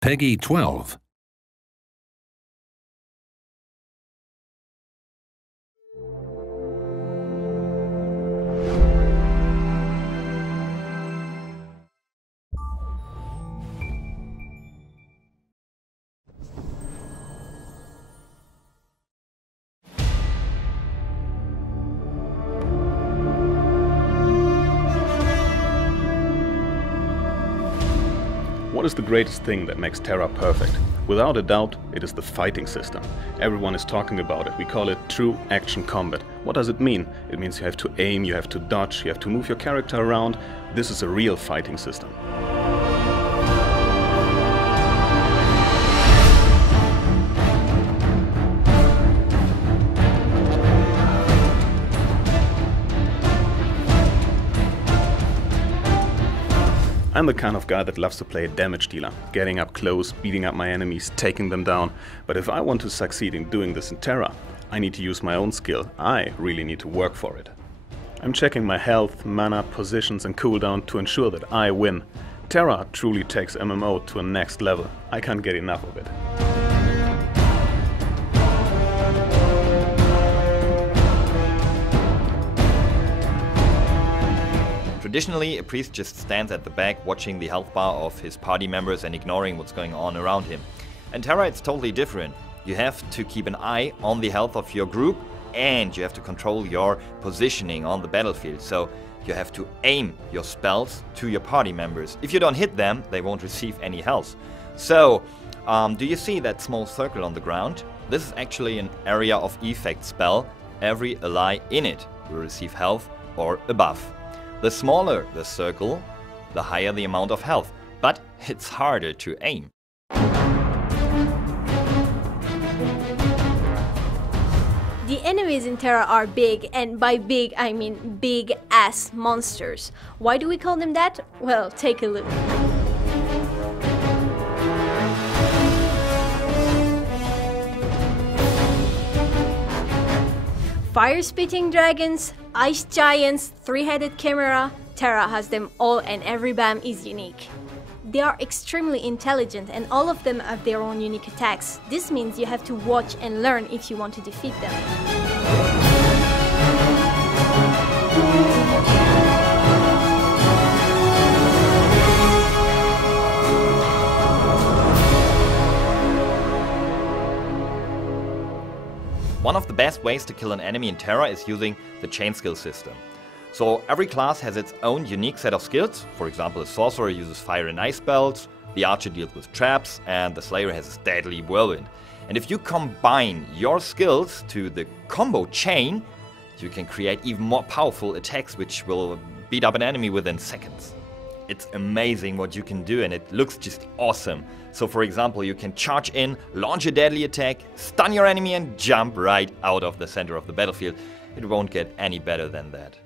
Peggy 12. What is the greatest thing that makes TERA perfect? Without a doubt, it is the fighting system. Everyone is talking about it. We call it true action combat. What does it mean? It means you have to aim, you have to dodge, you have to move your character around. This is a real fighting system. I'm the kind of guy that loves to play a damage dealer, getting up close, beating up my enemies, taking them down. But if I want to succeed in doing this in TERA, I need to use my own skill. I really need to work for it. I'm checking my health, mana, positions and cooldown to ensure that I win. TERA truly takes MMO to a next level. I can't get enough of it. Traditionally, a priest just stands at the back watching the health bar of his party members and ignoring what's going on around him. In TERA it's totally different. You have to keep an eye on the health of your group and you have to control your positioning on the battlefield. So you have to aim your spells to your party members. If you don't hit them, they won't receive any health. So, do you see that small circle on the ground? This is actually an area of effect spell. Every ally in it will receive health or a buff. The smaller the circle, the higher the amount of health, but it's harder to aim. The enemies in TERA are big, and by big I mean big ass monsters. Why do we call them that? Well, take a look. Fire-spitting dragons, ice giants, three-headed chimera, TERA has them all and every BAM is unique. They are extremely intelligent and all of them have their own unique attacks. This means you have to watch and learn if you want to defeat them. One of the best ways to kill an enemy in TERA is using the chain skill system. So every class has its own unique set of skills. For example, a sorcerer uses fire and ice spells, the archer deals with traps, and the slayer has a deadly whirlwind. And if you combine your skills to the combo chain, you can create even more powerful attacks which will beat up an enemy within seconds. It's amazing what you can do and it looks just awesome. So for example, you can charge in, launch a deadly attack, stun your enemy and jump right out of the center of the battlefield. It won't get any better than that.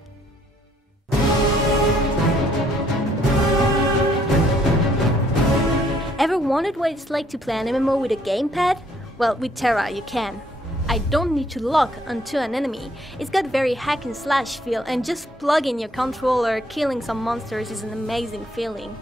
Ever wondered what it's like to play an MMO with a gamepad? Well, with TERA you can. I don't need to lock onto an enemy. It's got very hack and slash feel and just plug in your controller, killing some monsters is an amazing feeling.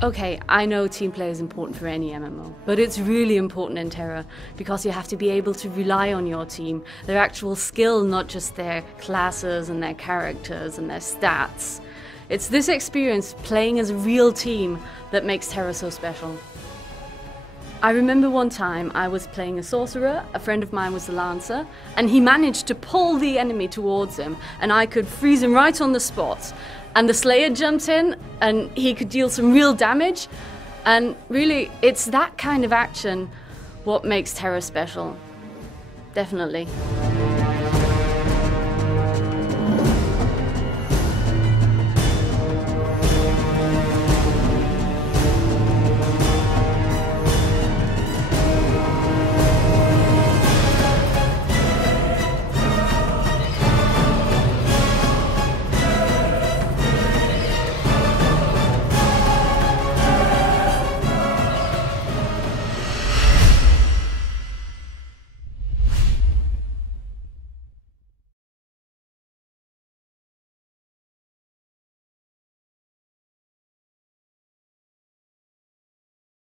Okay, I know team play is important for any MMO, but it's really important in TERA because you have to be able to rely on your team, their actual skill, not just their classes and their characters and their stats. It's this experience playing as a real team that makes TERA so special. I remember one time I was playing a sorcerer, a friend of mine was the lancer, and he managed to pull the enemy towards him and I could freeze him right on the spot. And the slayer jumped in and he could deal some real damage. And really, it's that kind of action what makes TERA special. Definitely.